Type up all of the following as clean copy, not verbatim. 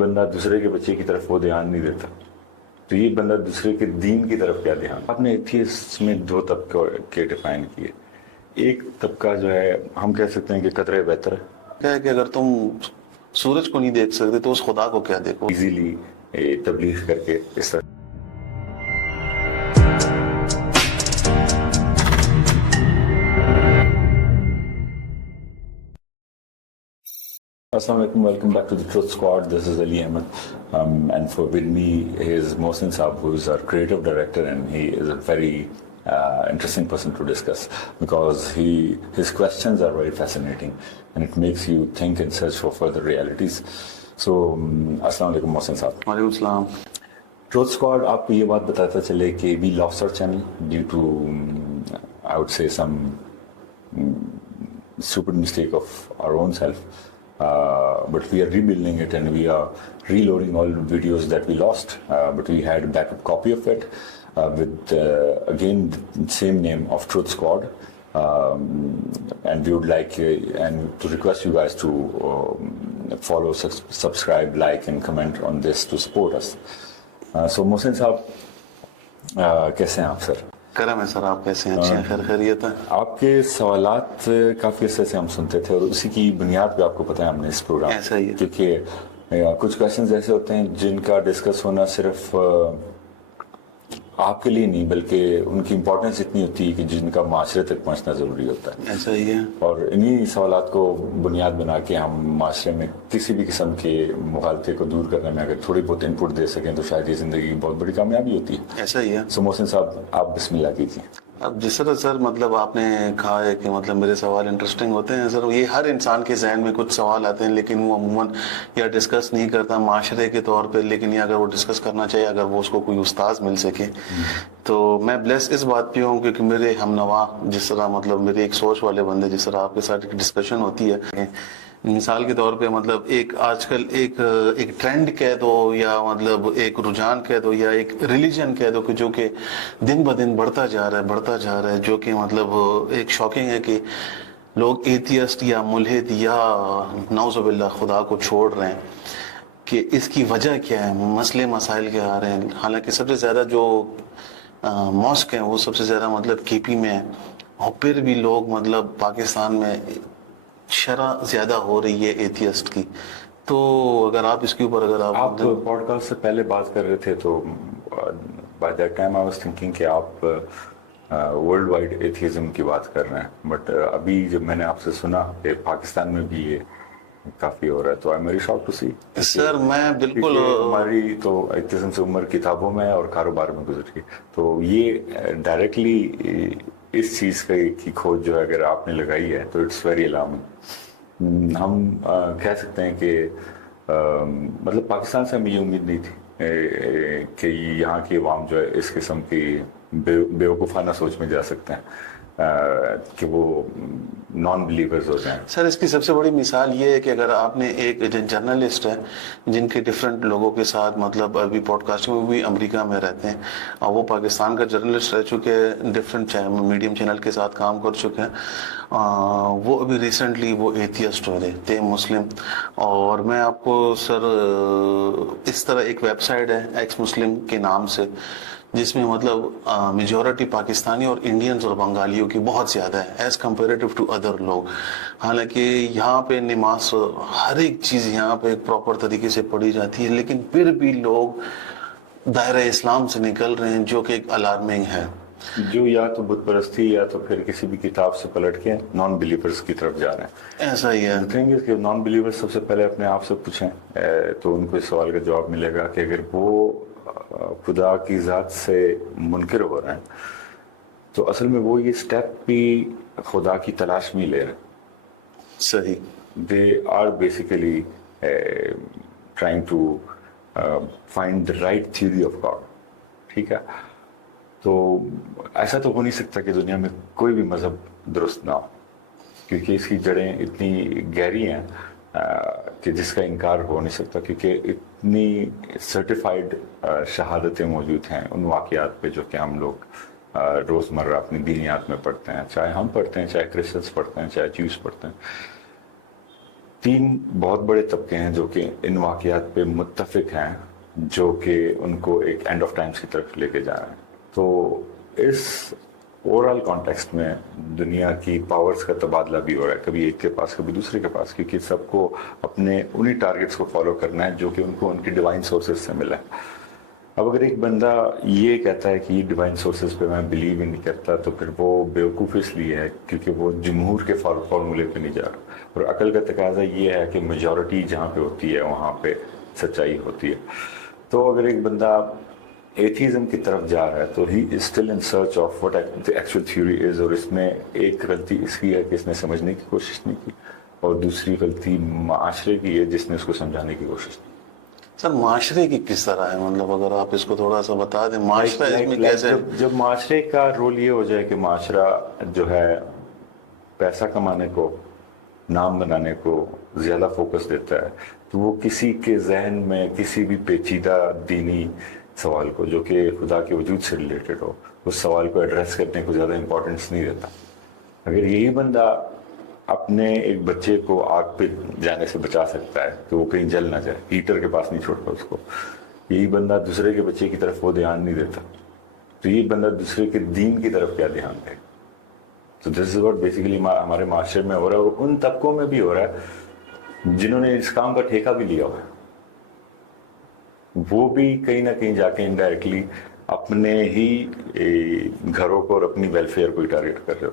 بندہ دوسرے کے بچے کی طرف وہ دھیان نہیں دیتا تو یہ بندہ دوسرے کے دین کی طرف کیا دھیان. آپ نے ایتھیسٹ میں دو طبقے کے ڈیفائن کیے. ایک طبقہ جو ہے ہم کہہ سکتے ہیں کہ قطرے بہتر ہے. کیا ہے کہ اگر تم سورج کو نہیں دیکھ سکتے تو اس خدا کو کیا دیکھو. ایزیلی تبلیغ کر کے اس طرح. Assalamu alaikum, welcome back to the Truth Squad. This is Ali Ahmed, and with me is Mohsin Saab, who is our creative director, and he is a very interesting person to discuss because his questions are very fascinating and it makes you think and search for further realities. So, Assalamu alaikum, Mohsin Saab. وعلیکم السلام. Truth Squad, آپ کو یہ بات بتاتا چلے کہ we lost our channel due to, I would say, some stupid mistake of our own self. But we are rebuilding it and we are reloading all the videos that we lost. But we had a backup copy of it with, again, the same name of Truth Squad. And we would like and to request you guys to follow, subscribe, like and comment on this to support us. So Mohsin صاحب کیسے ہیں آپ سر؟ کرم ہے سر. آپ کیسے ہیں؟ اچھے ہیں؟ خیر خیریت ہے؟ آپ کے سوالات کافی عرصے سے ہم سنتے تھے اور اسی کی بنیاد پہ آپ کو پتہ ہے ہم نے اس پروگرام ایسا ہی ہے کیونکہ کچھ کویشچنز ایسے ہوتے ہیں جن کا ڈسکس ہونا صرف آپ کے لیے نہیں بلکہ ان کی امپورٹنس اتنی ہوتی ہے کہ جن کا معاشرے تک پہنچنا ضروری ہوتا ہے. ایسا ہی ہے. اور انہی سوالات کو بنیاد بنا کے ہم معاشرے میں کسی بھی قسم کے مغالطے کو دور کرنے میں اگر تھوڑی بہت انپٹ دے سکیں تو شاید یہ زندگی کی بہت بڑی کامیابی ہوتی ہے. ایسا ہی ہے. سو محسن صاحب آپ بسم اللہ کیجیے. اب جس طرح سر مطلب آپ نے کہا ہے کہ مطلب میرے سوال انٹرسٹنگ ہوتے ہیں سر. یہ ہر انسان کے ذہن میں کچھ سوال آتے ہیں لیکن وہ عموماً یا ڈسکس نہیں کرتا معاشرے کے طور پہ, لیکن یا اگر وہ ڈسکس کرنا چاہیے اگر وہ اس کو کوئی استاذ مل سکے تو میں بلیس اس بات پہ ہوں کیونکہ میرے ہم نوا جس طرح مطلب میرے ایک سوچ والے بندے جس طرح آپ کے ساتھ ایک ڈسکشن ہوتی ہے مثال کے طور پہ مطلب ایک آج کل ایک ٹرینڈ کہہ دو یا مطلب ایک رجحان کہہ دو یا ایک ریلیجن کہہ دو کہ جو کہ دن بہ دن بڑھتا جا رہا ہے جو کہ مطلب ایک شاکنگ ہے کہ لوگ ایتھیسٹ یا ملحد یا نعوذ باللہ خدا کو چھوڑ رہے ہیں. کہ اس کی وجہ کیا ہے, مسئلے مسائل کیا آ رہے ہیں. حالانکہ سب سے زیادہ جو ماسک ہیں وہ سب سے زیادہ مطلب کے پی میں ہے اور پھر بھی لوگ مطلب پاکستان میں شرح زیادہ ہو رہی ہے ایتھیسٹ کی. تو اگر آپ اس کے اوپر اگر آپ پوڈ کاسٹ سے پہلے بات کر رہے تھے تو by that time I was thinking کہ آپ ورلڈ وائڈ ایتھیزم کی بات کر رہے ہیں بٹ ابھی جب میں نے آپ سے سنا کہ پاکستان میں بھی یہ کافی ہو رہا ہے تو I am very shock to see. Sir میں بالکل ہماری تو ایتھیزم سے عمر کتابوں میں اور کاروبار میں گزر گئی تو یہ ڈائریکٹلی اس چیز کی کھوج جو ہے اگر آپ نے لگائی ہے تو اٹس ویری الارمنگ. ہم کہہ سکتے ہیں کہ مطلب پاکستان سے ہمیں یہ امید نہیں تھی کہ یہاں کی عوام جو ہے اس قسم کی بیوقوفانہ سوچ میں جا سکتے ہیں کہ وہ نان بلیورز ہو جائیں. سر اس کی سب سے بڑی مثال یہ ہے کہ اگر آپ نے ایک جرنلسٹ ہے جن کے ڈفرینٹ لوگوں کے ساتھ مطلب ابھی پوڈ کاسٹنگ میں بھی امریکہ میں رہتے ہیں اور وہ پاکستان کا جرنلسٹ رہ چکے ہیں ڈفرینٹ میڈیم چینل کے ساتھ کام کر چکے ہیں. وہ ابھی ریسنٹلی وہ ایتھیسٹ ہو رہے تھے مسلم. اور میں آپ کو سر اس طرح ایک ویب سائٹ ہے ایکس مسلم کے نام سے جس میں مطلب میجورٹی پاکستانی اور انڈینز اور بنگالیوں کی بہت زیادہ ہے ایز کمپیریٹو ٹو ادر لوگ. حالانکہ یہاں پہ نماز ہر ایک چیز یہاں پہ ایک پراپر طریقے سے پڑھی جاتی ہے لیکن پھر بھی لوگ دائرہ اسلام سے نکل رہے ہیں جو کہ ایک الارمنگ ہے. جو یا تو بت پرستی یا تو پھر کسی بھی کتاب سے پلٹ کے نان بلیورز کی طرف جا رہے ہیں. ایسا ہی ہے. تھنگ کہ نان بلیورز سب سے پہلے اپنے آپ سے پوچھیں تو ان کو اس سوال کا جواب ملے گا کہ اگر وہ خدا کی ذات سے منکر ہو رہے ہیں تو اصل میں وہ یہ سٹیپ بھی خدا کی تلاش میں لے رہے ہیں. صحیح. They are basically trying to find the right theory of God. ٹھیک ہے. تو ایسا تو ہو نہیں سکتا کہ دنیا میں کوئی بھی مذہب درست نہ ہو کیونکہ اس کی جڑیں اتنی گہری ہیں کہ جس کا انکار ہو نہیں سکتا کیونکہ اتنی سرٹیفائڈ شہادتیں موجود ہیں ان واقعات پہ جو کہ ہم لوگ روزمرہ اپنی دینیات میں پڑھتے ہیں, چاہے ہم پڑھتے ہیں, چاہے کرسچنس پڑھتے ہیں, چاہے جیوز پڑھتے ہیں. تین بہت بڑے طبقے ہیں جو کہ ان واقعات پہ متفق ہیں، جو کہ ان کو ایک اینڈ آف ٹائمز کی طرف لے کے جا رہے ہیں. تو اس اوور آل کانٹیکسٹ میں دنیا کی پاورز کا تبادلہ بھی ہو رہا ہے، کبھی ایک کے پاس کبھی دوسرے کے پاس، کیونکہ سب کو اپنے انہی ٹارگٹس کو فالو کرنا ہے جو کہ ان کو ان کی ڈیوائن سورسز سے ملا ہے. اب اگر ایک بندہ یہ کہتا ہے کہ یہ ڈیوائن سورسز پہ میں بلیو ہی نہیں کرتا، تو پھر وہ بیوقوف اس لیے ہے کیونکہ وہ جمہور کے فارمولے پہ نہیں جا رہا. اور عقل کا تقاضا یہ ہے کہ میجورٹی جہاں پہ ہوتی ہے وہاں پہ سچائی ہوتی ہے. تو اگر ایک بندہ ایتھیزم کی طرف جا رہا ہے تو he is still in search of what the actual theory is. اور اس میں ایک غلطی اس کی ہے کہ اس نے سمجھنے کی کوشش نہیں کی، اور دوسری غلطی معاشرے کی ہے جس نے اس کو سمجھانے کی کوشش کی. سر معاشرے کی کس طرح ہے، مطلب اگر آپ اس کو تھوڑا سا بتا دیں معاشرہ اس میں کیسے؟ جب معاشرے کا رول یہ ہو جائے کہ معاشرہ جو ہے پیسہ کمانے کو، نام بنانے کو زیادہ فوکس دیتا ہے، تو وہ کسی کے ذہن میں کسی بھی پیچیدہ دینی سوال کو جو کہ خدا کے وجود سے ریلیٹڈ ہو، اس سوال کو ایڈریس کرنے کو زیادہ امپورٹنس نہیں دیتا. اگر یہی بندہ اپنے ایک بچے کو آگ پہ جانے سے بچا سکتا ہے کہ وہ کہیں جل نہ جائے، ہیٹر کے پاس نہیں چھوڑتا اس کو، یہی بندہ دوسرے کے بچے کی طرف وہ دھیان نہیں دیتا، تو یہ بندہ دوسرے کے دین کی طرف کیا دھیان دے. تو دس از واٹ بیسیکلی ہمارے معاشرے میں ہو رہا ہے، اور ان طبقوں میں بھی ہو رہا ہے جنہوں نے اس کام کا ٹھیکہ بھی لیا ہوا ہے. وہ بھی کہیں نہ کہیں جا کے انڈائریکٹلی اپنے ہی گھروں کو اور اپنی ویلفیئر کو ہی ٹارگیٹ کر رہے ہو.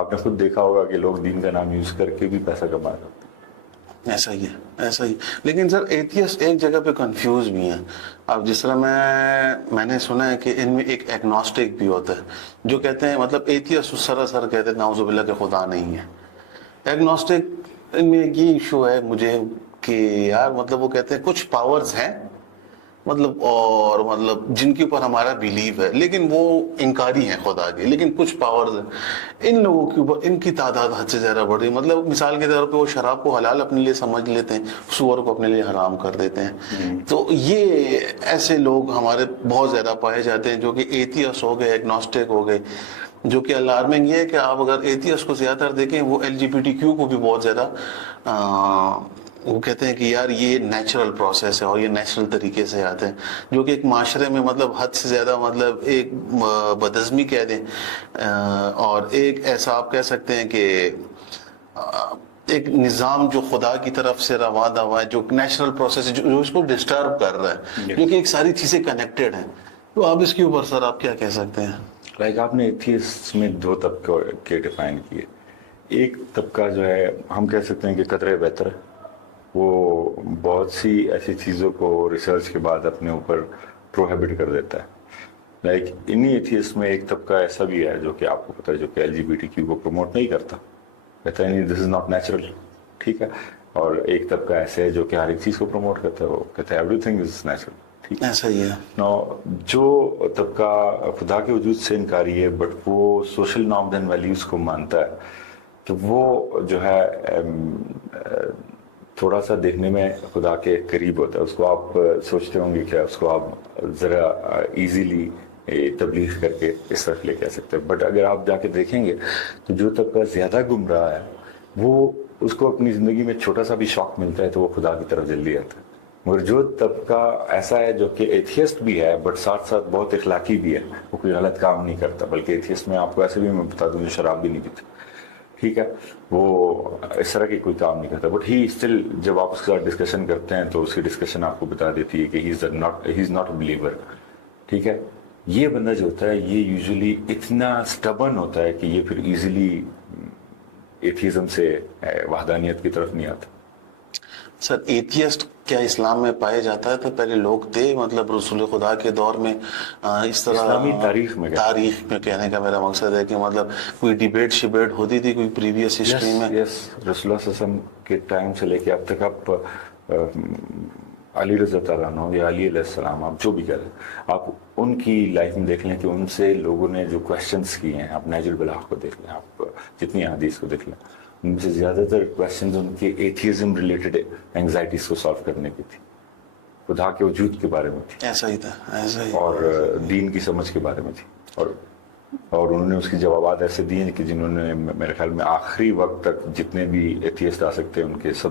آپ نے خود دیکھا ہوگا کہ لوگ دین کا نام یوز کر کے بھی پیسہ کما رہے ہوتے ہیں. ایسا ہی ہے، ایسا ہی. لیکن سر ایتھیسٹ ایک جگہ پہ کنفیوز بھی ہیں. اب جس طرح میں نے سنا ہے کہ ان میں ایک ایگنوسٹک بھی ہوتا ہے جو کہتے ہیں، مطلب ایتھیسٹ سراسر کہتے ہیں نعوذ باللہ کہ خدا نہیں ہے. ایگنوسٹک ان میں یہ ایشو ہے مجھے کہ یار مطلب وہ کہتے ہیں کچھ پاورز ہیں مطلب، اور مطلب جن کے اوپر ہمارا بیلیو ہے، لیکن وہ انکاری ہیں خدا کی، لیکن کچھ پاورز ہیں ان لوگوں کے اوپر، ان کی تعداد حد سے زیادہ بڑھ رہی ہے. مطلب مثال کے طور پہ وہ شراب کو حلال اپنے لیے سمجھ لیتے ہیں، سور کو اپنے لیے حرام کر دیتے ہیں. تو یہ ایسے لوگ ہمارے بہت زیادہ پائے جاتے ہیں جو کہ ایتھیسٹ ہو گئے، ایگنوسٹک ہو گئے. جو کہ الارمنگ یہ ہے کہ آپ اگر ایتھیسٹ کو زیادہ تر دیکھیں وہ LGBTQ کو بھی بہت زیادہ وہ کہتے ہیں کہ یار یہ نیچرل پروسیس ہے اور یہ نیچرل طریقے سے آتے ہیں، جو کہ ایک معاشرے میں مطلب حد سے زیادہ مطلب ایک بدعزمی کہہ دیں، اور ایک ایسا آپ کہہ سکتے ہیں کہ ایک نظام جو خدا کی طرف سے روادہ ہوا ہے، جو نیچرل پروسیس ہے جو اس کو ڈسٹرب کر رہا ہے، جو کہ ایک ساری چیزیں کنیکٹڈ ہیں. تو آپ اس کے اوپر سر آپ کیا کہہ سکتے ہیں؟ لائک آپ نے ایتھیسٹ میں دو طبقے ڈیفائن کیے. ایک طبقہ جو ہے ہم کہہ سکتے ہیں کہ قدرے بہتر ہے، وہ بہت سی ایسی چیزوں کو ریسرچ کے بعد اپنے اوپر پروہیبٹ کر دیتا ہے. لائک انہی ایتھیسٹ میں ایک طبقہ ایسا بھی ہے جو کہ آپ کو پتہ ہے جو کہ LGBTQ کو پروموٹ نہیں کرتا، کہتا ہے نہیں دس از ناٹ نیچرل، ٹھیک ہے. اور ایک طبقہ ایسے ہے جو کہ ہر ایک چیز کو پروموٹ کرتا ہے، وہ کہتا ہے ایوری تھنگ از نیچرل، ٹھیک ہے. ایسا ہی ہے. جو طبقہ خدا کے وجود سے انکاری ہے بٹ وہ سوشل نارمز اینڈ ویلیوز کو مانتا ہے، تو وہ جو ہے تھوڑا سا دیکھنے میں خدا کے قریب ہوتا ہے. اس کو آپ سوچتے ہوں گے کہ اس کو آپ ذرا ایزیلی تبلیغ کر کے اس طرف لے کے آ سکتے ہیں. بٹ اگر آپ جا کے دیکھیں گے تو جو طبقہ زیادہ گمراہ ہے وہ اس کو اپنی زندگی میں چھوٹا سا بھی شوق ملتا ہے تو وہ خدا کی طرف جلدی آتا ہے. مگر جو طبقہ ایسا ہے جو کہ ایتھیسٹ بھی ہے بٹ ساتھ ساتھ بہت اخلاقی بھی ہے، وہ کوئی غلط کام نہیں کرتا، بلکہ ایتھیسٹ میں آپ کو ایسے بھی میں بتا دوں جو شراب بھی نہیں پیتا، ٹھیک ہے، وہ اس طرح کی کوئی کام نہیں کرتا. بٹ ہی اسٹل جب آپ اس کے ساتھ ڈسکشن کرتے ہیں تو اس کی ڈسکشن آپ کو بتا دیتی ہے کہ ہی از ناٹ اے بلیور، ٹھیک ہے. یہ بندہ جو ہوتا ہے یہ یوزلی اتنا سٹبن ہوتا ہے کہ یہ پھر ایزیلی ایتھیزم سے وحدانیت کی طرف نہیں آتا. سر ایتھیسٹ کیا اسلام میں پائے جاتا ہے؟ تو پہلے لوگ تھے مطلب رسول خدا کے دور میں اس طرح اسلامی تاریخ میں کہنے کا میرا مقصد ہے کہ مطلب کوئی ڈیبیٹ شبیٹ ہوتی تھی کوئی پریویس ہسٹری میں؟ یس، رسول اللہ صلی اللہ علیہ وسلم کے ٹائم سے لے کے اب تک آپ علی رضی اللہ عنہ یا علی علیہ السلام آپ جو بھی کہہ رہے ہیں، آپ ان کی لائف میں دیکھ لیں کہ ان سے لوگوں نے جو کویشچنس کیے ہیں. آپ نہج البلاغہ کو دیکھ لیں، آپ جتنی حدیث کو دیکھ لیں، ان میں سے زیادہ تر کویشچنز ان کے ایتھیزم ریلیٹڈ اینگزائٹیز کو سالو کرنے کی تھی، خدا کے وجود کے بارے میں تھی. ایسا ہی تھا، ایسا ہی. اور دین کی سمجھ کے بارے میں تھی. اور انہوں نے اس کی جوابات ایسے دیے کہ جنہوں نے میرے خیال میں آخری وقت تک جتنے بھی ایتھیسٹ آ سکتے ہیں ان کے سب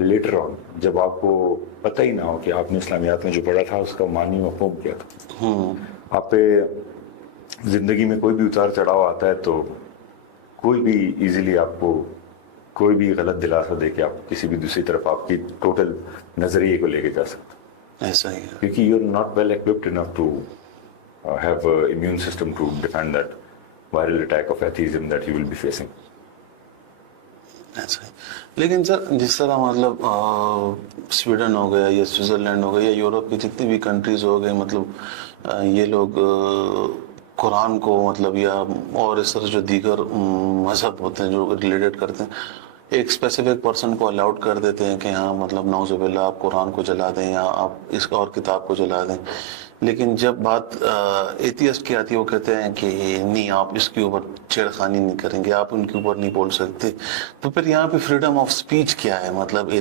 لیٹر آن جب آپ کو پتہ ہی نہ ہو کہ آپ نے اسلامیات میں جو پڑھا تھا اس کا معنی مفہوم کیا تھا. آپ پہ زندگی میں کوئی بھی اتار چڑھاؤ آتا ہے تو کوئی بھی ایزیلی آپ کو کوئی بھی غلط دلاسا دے کے آپ کسی بھی دوسری طرف آپ کی ٹوٹل نظریے کو لے کے جا سکتے ہیں. ایسا ہی ہے. کیونکہ you are not well equipped enough to have an immune system to defend that viral attack of atheism that you will be facing. ایسا ہی. لیکن سر جس طرح مطلب سویڈن ہو گیا یا سوئٹزرلینڈ ہو گیا یا یورپ کی جتنی بھی کنٹریز ہو گئے, مطلب یہ لوگ قرآن کو مطلب یا اور اس طرح جو دیگر مذہب ہوتے ہیں جو ریلیٹڈ کرتے ہیں, ایک اسپیسیفک پرسن کو الاؤڈ کر دیتے ہیں کہ ہاں مطلب نعوذ باللہ آپ قرآن کو جلا دیں یا آپ اس اور کتاب کو جلا دیں. لیکن جب بات ایتھیسٹ کی آتی ہے وہ کہتے ہیں کہ نہیں آپ اس کے اوپر چھیڑخانی نہیں کریں گے, آپ ان کے اوپر نہیں بول سکتے. تو پھر یہاں پہ فریڈم آف سپیچ کیا ہے؟ مطلب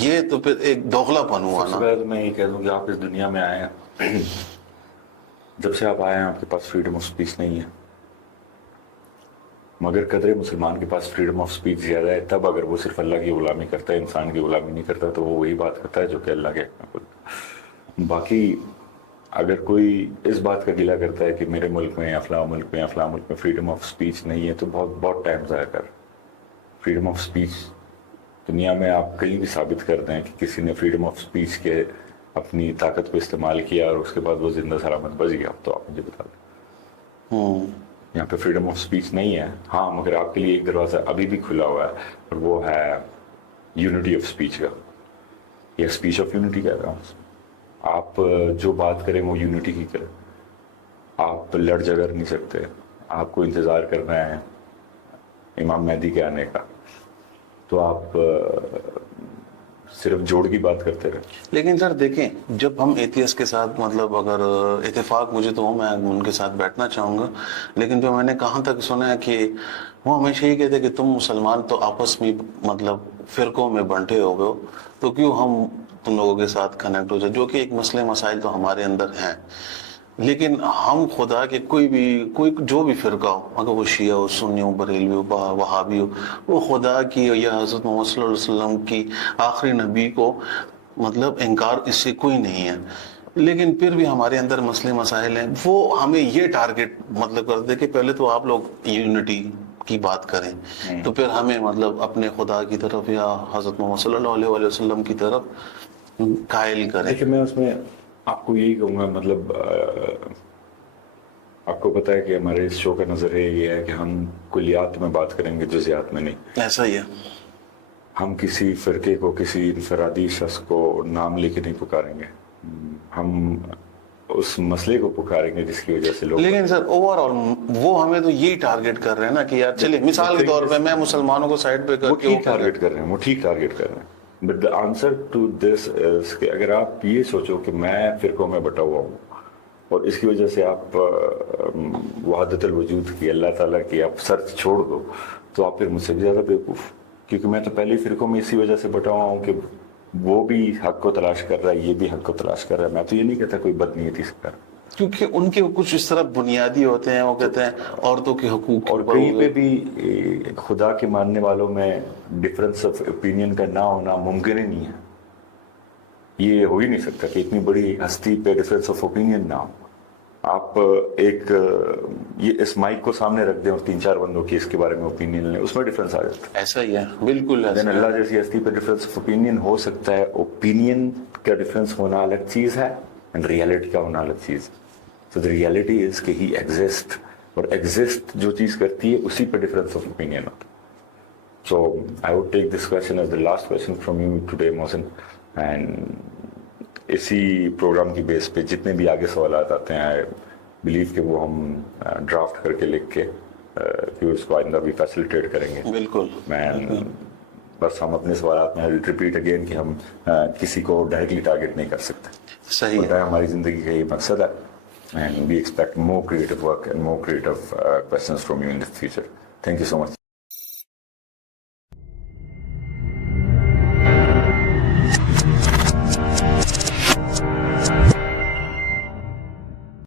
یہ تو پھر ایک دوغلا پن ہوا نا. میں یہ کہہ دوں کہ آپ اس دنیا میں آئے ہیں, جب سے آپ آئے ہیں آپ کے پاس فریڈم آف سپیچ نہیں ہے. مگر قدرے مسلمان کے پاس فریڈم آف سپیچ زیادہ ہے تب اگر وہ صرف اللہ کی غلامی کرتا ہے, انسان کی غلامی نہیں کرتا, تو وہ وہی بات کرتا ہے جو کہ اللہ کے. باقی اگر کوئی اس بات کا گلہ کرتا ہے کہ میرے ملک میں یا فلاں ملک میں یا فلاں ملک میں فریڈم آف سپیچ نہیں ہے, تو بہت ٹائم ضائع کر. فریڈم آف سپیچ دنیا میں آپ کہیں بھی ثابت کر دیں کہ کسی نے فریڈم آف سپیچ کے اپنی طاقت کو استعمال کیا اور اس کے بعد وہ زندہ سلامت بچ گیا, تو آپ مجھے بتا دیں. یہاں پہ فریڈم آف سپیچ نہیں ہے. ہاں مگر آپ کے لیے ایک دروازہ ابھی بھی کھلا ہوا ہے, اور وہ ہے یونٹی آف سپیچ کا, یا اسپیچ آف یونٹی کہہ رہا ہوں. آپ جو بات کریں وہ یونٹی کی کریں. آپ لڑ جگر نہیں سکتے, آپ کو انتظار کرنا ہے امام مہدی کے آنے کا, تو آپ صرف جوڑ کی بات کرتے رہے. لیکن سر دیکھیں, جب ہم ایتھیسٹ کے ساتھ مطلب اگر اتفاق مجھے تو میں ان کے ساتھ بیٹھنا چاہوں گا, لیکن جو میں نے کہاں تک سنا ہے کہ وہ ہمیشہ یہ کہتے ہیں کہ تم مسلمان تو آپس میں مطلب فرقوں میں بنٹے ہو گئے ہو, تو کیوں ہم تم لوگوں کے ساتھ کنیکٹ ہو جائے, جو کہ ایک مسئلے مسائل تو ہمارے اندر ہیں. لیکن ہم خدا کے کوئی جو بھی فرقہ ہو, اگر وہ شیعہ ہو, سنی ہو, بریلوی ہو, وہابی ہو, وہ خدا کی یا حضرت محمد صلی اللہ علیہ وسلم کی آخری نبی کو مطلب انکار اس سے کوئی نہیں ہے. لیکن پھر بھی ہمارے اندر مسئلے مسائل ہیں, وہ ہمیں یہ ٹارگٹ مطلب کر دے کہ پہلے تو آپ لوگ یونٹی کی بات کریں, تو پھر ہمیں مطلب اپنے خدا کی طرف یا حضرت محمد صلی اللہ علیہ وسلم کی طرف قائل کریں. دیکھیں میں اس میں آپ کو یہی کہوں گا, مطلب آپ کو پتا ہے کہ ہمارے اس شو کا نظریہ یہ ہے کہ ہم کلیات میں بات کریں گے, جزیات میں نہیں. ایسا ہی ہے. ہم کسی فرقے کو, کسی انفرادی شخص کو نام لے کے نہیں پکاریں گے, ہم اس مسئلے کو پکاریں گے جس کی وجہ سے لوگ. لیکن سر اوور آل وہ ہمیں تو یہی ٹارگٹ کر رہے ہیں نا کہ یار چلیے مثال کے طور پہ میں مسلمانوں کو سائڈ پہ کر کے ٹارگٹ کر رہے ہیں, وہ ٹھیک ٹارگٹ کر رہے ہیں. But the answer to this is کہ اگر آپ یہ سوچو کہ میں فرقوں میں بٹا ہوا ہوں اور اس کی وجہ سے آپ وحدت الوجود کی, اللہ تعالیٰ کی آپ سرچ چھوڑ دو, تو آپ پھر مجھ سے بھی زیادہ بیوقوف. کیونکہ میں تو پہلے فرقوں میں اسی وجہ سے بٹا ہوا ہوں کہ وہ بھی حق کو تلاش کر رہا ہے, یہ بھی حق کو تلاش کر رہا ہے. میں تو یہ نہیں کہتا کوئی بدنیتی سے کر, کیونکہ ان کے کچھ اس طرح بنیادی ہوتے ہیں, وہ کہتے ہیں عورتوں کے حقوق, اور کہیں پہ بھی خدا کے ماننے والوں میں ڈفرینس آف اوپینین کا نہ ہونا ممکن ہی نہیں ہے. یہ ہو ہی نہیں سکتا کہ اتنی بڑی ہستی پہ ڈفرینس آف اوپینین نہ ہو. آپ ایک یہ اس مائک کو سامنے رکھ دیں اور 3-4 بندوں کی اس کے بارے میں اوپینین لیں, اس میں ڈفرینس آ جاتا ہے. ایسا ہی ہے, بالکل. دین اللہ جیسی ہستی پہ ڈفرینس آف اوپینین ہو سکتا ہے. اوپینین کا ڈفرینس ہونا الگ چیز ہے, اینڈ ریئلٹی کا ہونا الگ چیز ہے. So the reality is کہ he exists, اور exist جو چیز کرتی ہے اسی پہ difference of opinion ہوتا ہے. So I would take this question as the last question from you today, Mohsin, and اسی پروگرام کی بیس پہ جتنے بھی آگے سوالات آتے ہیں I believe کہ وہ ہم ڈرافٹ کر کے لکھ کے کہ اس کو آئندہ بھی فیسلیٹیٹ کریں گے. بالکل. بس ہم اپنے سوالات میں ریپیٹ اگین کہ ہم کسی کو ڈائریکٹلی ٹارگیٹ نہیں کر سکتے. صحیح ہے. ہماری زندگی کا یہ مقصد ہے. And we expect more creative work and more creative questions from you in the future. Thank you so much.